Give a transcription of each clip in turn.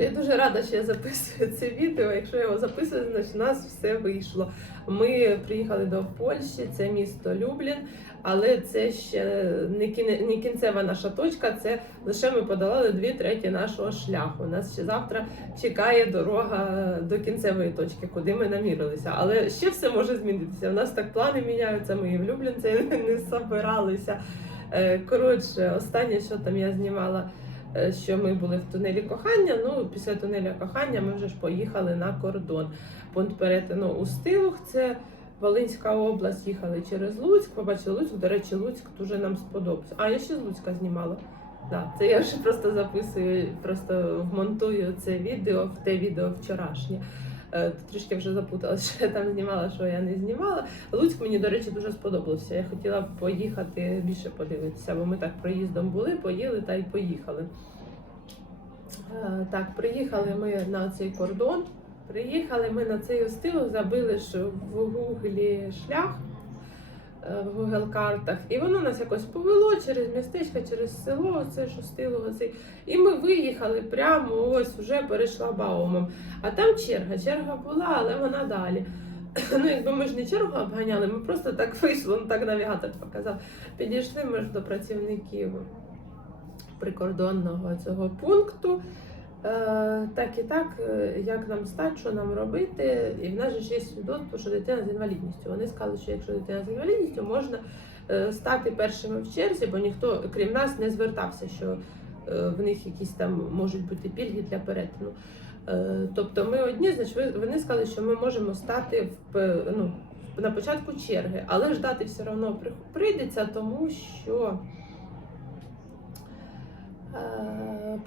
що я дуже рада, що я записую це відео. Якщо я його записую, значить у нас все вийшло. Ми приїхали до Польщі, це місто Люблін, але це ще не кінцева наша точка. Це лише ми подолали дві треті нашого шляху. Нас ще завтра чекає дорога до кінцевої точки, куди ми намірилися. Але ще все може змінитися. У нас так плани міняються. Ми в Люблін це не собиралися. Е, Коротше, останнє, що там я знімала, що ми були в тунелі кохання. Ну, після тунеля кохання ми вже ж поїхали на кордон. Пункт перетину у Стилух, це Волинська область, їхали через Луцьк, побачили Луцьк. До речі, Луцьк дуже нам сподобався. А я ще з Луцька знімала. Да, це я вже просто записую, просто вмонтую це відео в те відео вчорашнє. Е, Трішки вже запуталася, що я там знімала, що я не знімала. Луцьк мені, до речі, дуже сподобався. Я хотіла поїхати більше подивитися, бо ми так проїздом були, поїли та й поїхали. Е, Так, приїхали ми на цей кордон. Приїхали ми на цей остилок, забили в гуглі шлях в Google картах, і воно нас якось повело через містечко, через село, це ж остило, оцей. І ми виїхали прямо ось вже перейшла Баумом. А там черга. Черга була, але вона далі. Ну, якби ми ж не чергу обганяли, ми просто так вийшло, ну так навігатор показав. Підійшли ми ж до працівників прикордонного цього пункту. Е, так і так, е, як нам стати, що нам робити. І в нас же є свідоцтво, що дитина з інвалідністю. Вони сказали, що якщо дитина з інвалідністю, можна е, стати першими в черзі, бо ніхто, крім нас, не звертався, що в них якісь там можуть бути пільги для перетину. Тобто ми одні, значить, вони сказали, що ми можемо стати в ну, на початку черги, але ждати все одно при- прийдеться, тому що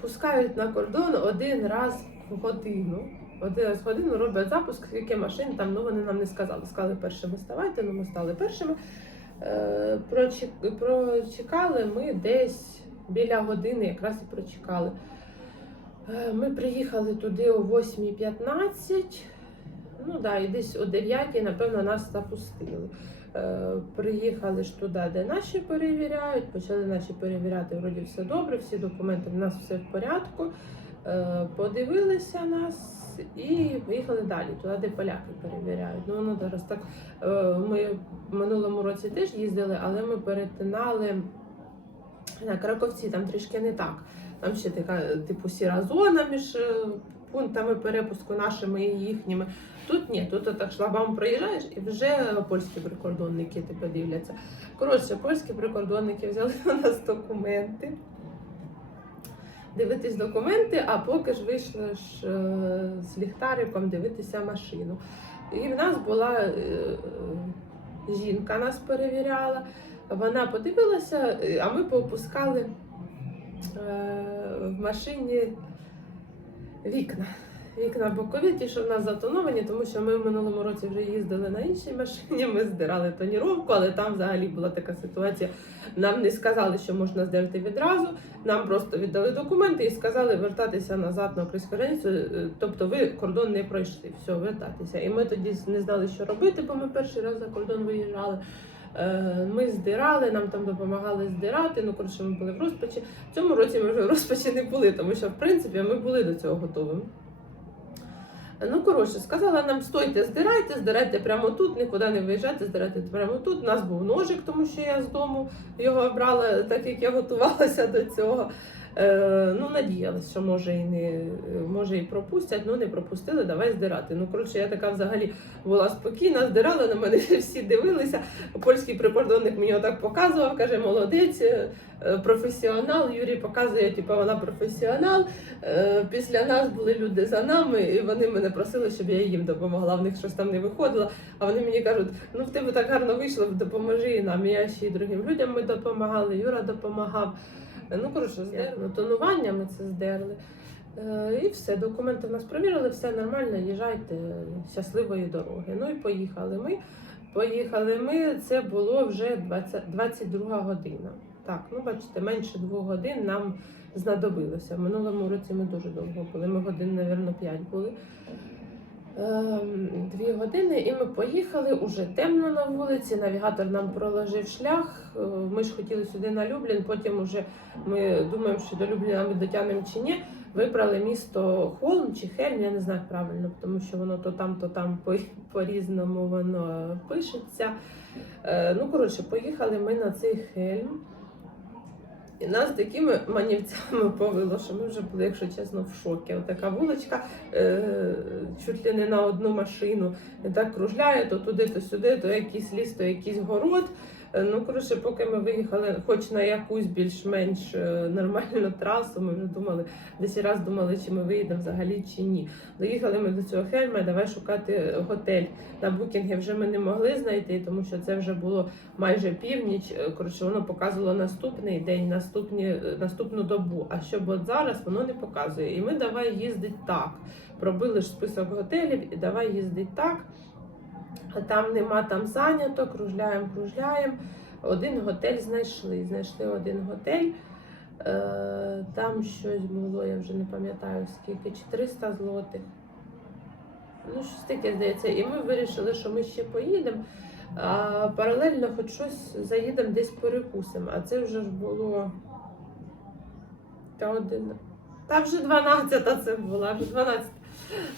пускають на кордон один раз в годину. Один раз в годину роблять запуск, скільки машин там, ну вони нам не сказали. Сказали першими ставайте, ну ми стали першими. Е, Прочекали ми десь біля години, якраз і прочекали. Е, Ми приїхали туди о 8.15. Ну да, і десь о 9, напевно, нас запустили. Е, Приїхали ж туди, де наші перевіряють, почали наші перевіряти, вроді все добре, всі документи, в нас все в порядку. Е, Подивилися нас і поїхали далі, туди, де поляки перевіряють. Ну, воно зараз так. е, Ми в минулому році теж їздили, але ми перетинали на Краковці, там трішки не так. Там ще така, типу, сіра зона між пунктами перепуску нашими і їхніми. Тут ні, тут отак шлагбаум проїжджаєш і вже польські прикордонники тебе дивляться. Коротше, польські прикордонники взяли у нас документи. Дивитись документи, а поки ж вийшли ж е, з ліхтариком дивитися машину. І в нас була е, жінка, нас перевіряла. Вона подивилася, е, а ми поопускали в машині вікна. Вікна бокові, ті, що в нас затоновані, тому що ми в минулому році вже їздили на іншій машині, ми здирали тоніровку, але там взагалі була така ситуація. Нам не сказали, що можна здерти відразу. Нам просто віддали документи і сказали вертатися назад на українську е, Тобто ви кордон не пройшли, все, вертатися. І ми тоді не знали, що робити, бо ми перший раз за кордон виїжджали. Е, Ми здирали, нам там допомагали здирати. Ну коротше, ми були в розпачі. В цьому році ми вже в розпачі не були, тому що в принципі ми були до цього готові. Ну, коротше, сказала нам, стойте, здирайте, здирайте прямо тут, нікуди не виїжджайте, здирайте прямо тут. У нас був ножик, тому що я з дому його брала, так як я готувалася до цього. Е, ну, надіялась, що може і не може і пропустять, ну не пропустили, давай здирати. Ну, коротше, я така взагалі була спокійна, здирала на мене, всі дивилися. Польський прикордонник мені отак показував, каже, молодець, е, професіонал. Юрій показує, типу, вона професіонал. Е, Після нас були люди за нами, і вони мене просили, щоб я їм допомогла. В них щось там не виходило. А вони мені кажуть: ну в тебе так гарно вийшло, допоможи і нам. Я ще й другим людям ми допомагали. Юра допомагав. Е, Ну коротше, здерли. Тонування ми це здерли. Е, І все, документи в нас провірили, все нормально, їжджайте, щасливої дороги. Ну і поїхали ми. Поїхали ми, це було вже 20, 22 година. Так, ну бачите, менше двох годин нам знадобилося. В минулому році ми дуже довго були. Ми годин, мабуть, 5 були. Ем, Дві години, і ми поїхали. Уже темно на вулиці. Навігатор нам проложив шлях. Е, Ми ж хотіли сюди на Люблін. Потім уже ми думаємо, що до Любліна ми дотягнемо чи ні. Вибрали місто Холм чи Хельм, я не знаю правильно, тому що воно то там, то там по- по-різному воно пишеться. Е, Ну, коротше, поїхали ми на цей Хельм. І нас такими манівцями повело, що ми вже були, якщо чесно, в шокі. Отака вуличка, е, чуть ли не на одну машину. Так кружляє то туди, то сюди, то якийсь ліс, то якийсь город. Е, Ну, коротше, поки ми виїхали, хоч на якусь більш-менш е, нормальну трасу, ми вже думали, десь раз думали, чи ми виїдемо взагалі чи ні. Доїхали ми до цього Хельма, давай шукати готель. На букінги вже ми не могли знайти, тому що це вже було майже північ. Е, Коротше, воно показувало наступний день, наступні, наступну добу. А щоб от зараз воно не показує. І ми давай їздить так. Пробили ж список готелів і давай їздить так. Там нема там зайнято, кружляємо, кружляємо. Один готель знайшли. Знайшли один готель. Е, там щось було, я вже не пам'ятаю скільки, чи 300 злотих. Ну, щось таке здається. І ми вирішили, що ми ще поїдемо. А паралельно хоч щось заїдемо десь перекусимо. А це вже ж було. Та один. Та вже 12 це була, вже 12.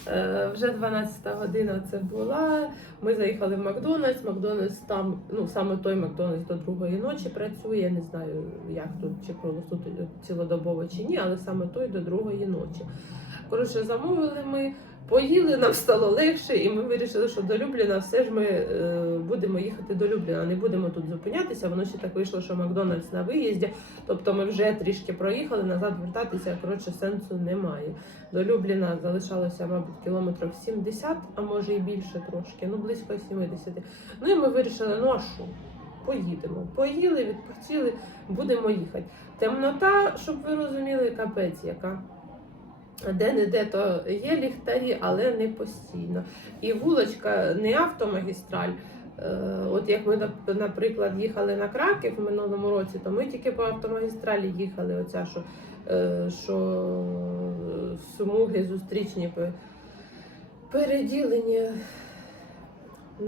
Е, вже 12 година це була. Ми заїхали в Макдональдс. Макдональдс там, ну саме той Макдональдс до другої ночі працює. Я не знаю, як тут чи круглосуточно цілодобово чи ні, але саме той до другої ночі. Коротше, замовили ми, поїли, нам стало легше, і ми вирішили, що до Любліна все ж ми е, будемо їхати до Любліна, не будемо тут зупинятися. Воно ще так вийшло, що Макдональдс на виїзді. Тобто ми вже трішки проїхали, назад вертатися, коротше, сенсу немає. До Любліна залишалося, мабуть, кілометрів 70, а може і більше трошки, ну близько 70. Ну і ми вирішили, ну а що? Поїдемо. Поїли, відпочили, будемо їхати. Темнота, щоб ви розуміли, капець яка. Де-не-де то є ліхтарі, але не постійно. І вулочка не автомагістраль. Е, От як ми, наприклад, їхали на Краків в минулому році, то ми тільки по автомагістралі їхали. Оця, що, е, що е, смуги зустрічні пе- переділені м,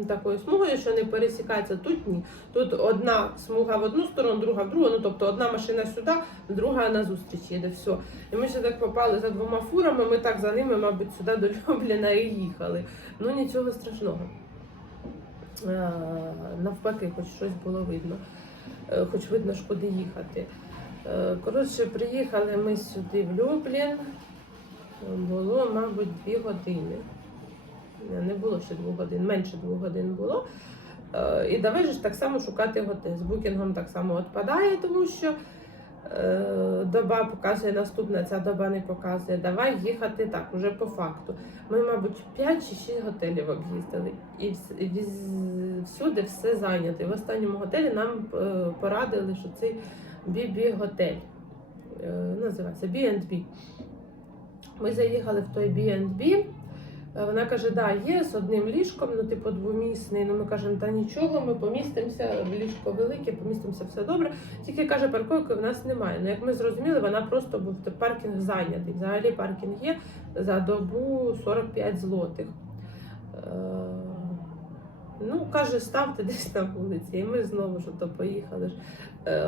такою смугою, що не пересікається. Тут ні. Тут одна смуга в одну сторону, друга в другу. Ну тобто одна машина сюди, друга на зустріч їде. Все. І ми ще так попали за двома фурами. Ми так за ними, мабуть, сюди до Любліна і їхали. Ну нічого страшного. Е, Навпаки, хоч щось було видно, Е, хоч видно ж куди їхати. Е, Коротше, приїхали ми сюди в Люблін. Було, мабуть, дві години. Не було ще двох годин, менше двох годин було. Е, І давай ж так само шукати готель. З букінгом так само відпадає, тому що е, доба показує наступна, ця доба не показує. Давай їхати так, уже по факту. Ми, мабуть, 5 чи 6 готелів об'їздили. І, всюди все зайнято. В останньому готелі нам е, порадили, що цей Бібі готель е, називається B&B. Ми заїхали в той B&B. Е, Вона каже, да, є з одним ліжком, ну типу двомісний. Ну ми кажемо, та нічого, ми помістимося, ліжко велике, помістимося все добре. Тільки каже, парковки в нас немає. Ну як ми зрозуміли, вона просто був паркінг зайнятий. Взагалі паркінг є за добу 45 злотих. Ну, каже, ставте десь на вулиці, і ми знову ж то поїхали. Е,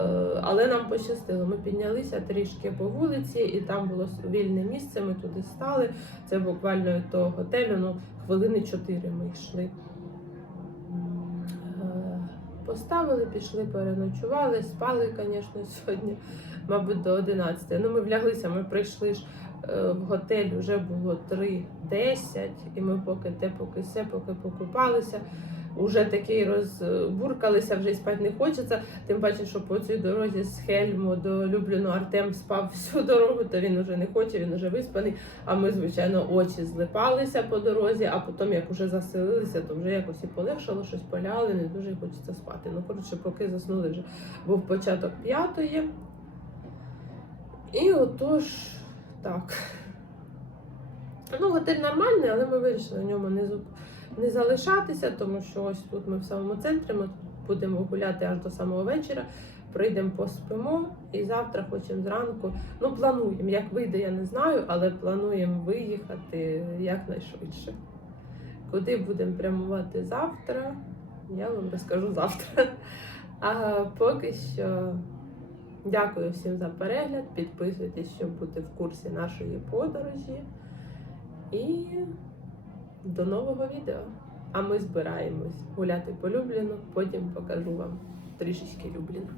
Але нам пощастило. Ми піднялися трішки по вулиці, і там було вільне місце. Ми туди стали. Це буквально того готелю. Ну, хвилини чотири ми йшли. Е, Поставили, пішли, переночували, спали, звісно, сьогодні, мабуть, до 11. Ну, ми вляглися, ми прийшли ж е, в готель, вже було 3.10, і ми поки те, поки все, поки покупалися. Уже такий розбуркалися, вже й спати не хочеться. Тим паче, що по цій дорозі з Хельму до Любліну Артем спав всю дорогу, то він уже не хоче, він уже виспаний. А ми, звичайно, очі злипалися по дорозі, а потім, як уже заселилися, то вже якось і полегшало, щось поляли, не дуже хочеться спати. Ну, коротше, поки заснули вже був початок п'ятої. І отож, так. Ну, готель нормальний, але ми вирішили в ньому не, не залишатися, тому що ось тут ми в самому центрі, ми будемо гуляти аж до самого вечора. Прийдемо, поспимо і завтра хочемо зранку. Ну, плануємо. Як вийде, я не знаю, але плануємо виїхати якнайшвидше. Куди будемо прямувати завтра, я вам розкажу завтра. А поки що Дякую всім за перегляд. Підписуйтесь, щоб бути в курсі нашої подорожі. І до нового відео. А ми збираємось гуляти по Любліну, потім покажу вам трішечки Любліна.